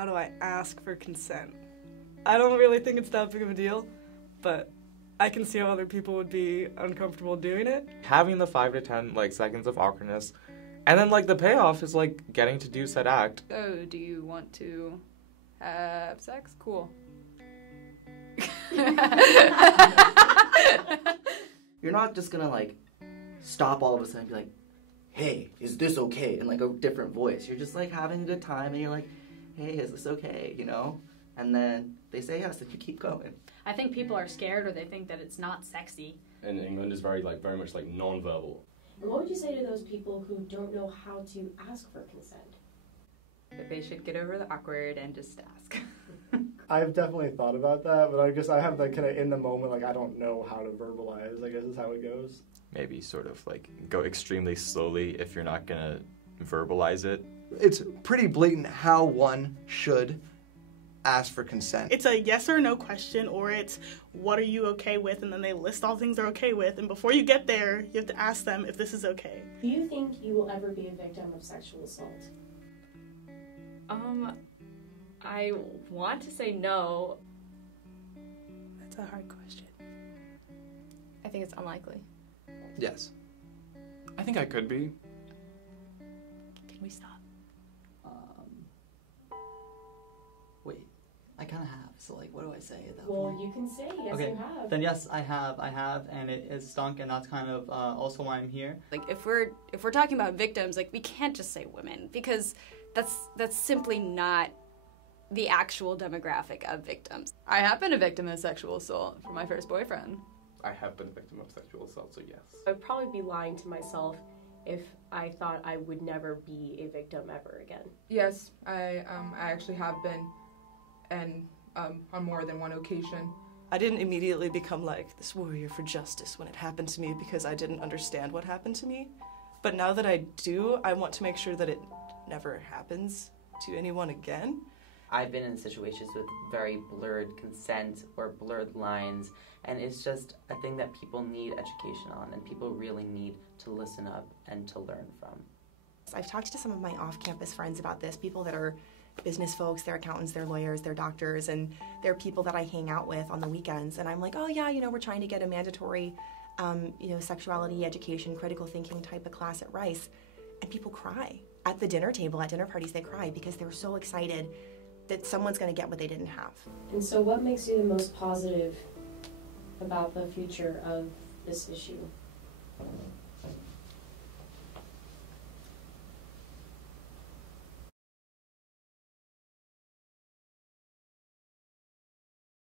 how do I ask for consent? I don't really think it's that big of a deal, but I can see how other people would be uncomfortable doing it. Having the 5 to 10 seconds of awkwardness, and then the payoff is getting to do said act. Oh, do you want to have sex? Cool. You're not just gonna stop all of a sudden and be like, hey, is this okay? In a different voice. You're just having a good time and you're like, hey, is this okay? And then they say yes and you keep going. I think people are scared or they think that it's not sexy. And England is very much non-verbal. And what would you say to those people who don't know how to ask for consent? That they should get over the awkward and just ask. I've definitely thought about that, but I have kind of in the moment, I don't know how to verbalize, I guess is how it goes. Maybe sort of go extremely slowly if you're not gonna verbalize it. It's pretty blatant how one should ask for consent. It's a yes or no question, or it's what are you okay with, and then they list all things they're okay with, and before you get there, you have to ask them if this is okay. Do you think you will ever be a victim of sexual assault? I want to say no. That's a hard question. I think it's unlikely. Yes. I think I could be. Can we stop? Wait, I kind of have, so what do I say at that point? Well, You can say yes, okay. You have. Then yes, I have, and it is stunk, and that's kind of also why I'm here. If we're talking about victims, we can't just say women, because that's simply not the actual demographic of victims. I have been a victim of sexual assault from my first boyfriend. I have been a victim of sexual assault, so yes. I'd probably be lying to myself if I thought I would never be a victim ever again. Yes, I actually have been, and on more than one occasion. I didn't immediately become this warrior for justice when it happened to me because I didn't understand what happened to me. But now that I do, I want to make sure that it never happens to anyone again. I've been in situations with very blurred consent or blurred lines, and it's just a thing that people need education on, and people really need to listen up and to learn from. I've talked to some of my off-campus friends about this, people that are business folks, they're accountants, they're lawyers, they're doctors, and they're people that I hang out with on the weekends, and I'm like, oh yeah, we're trying to get a mandatory, sexuality education, critical thinking type of class at Rice, and people cry. At the dinner table, at dinner parties, they cry because they're so excited that someone's going to get what they didn't have. And so what makes you the most positive about the future of this issue?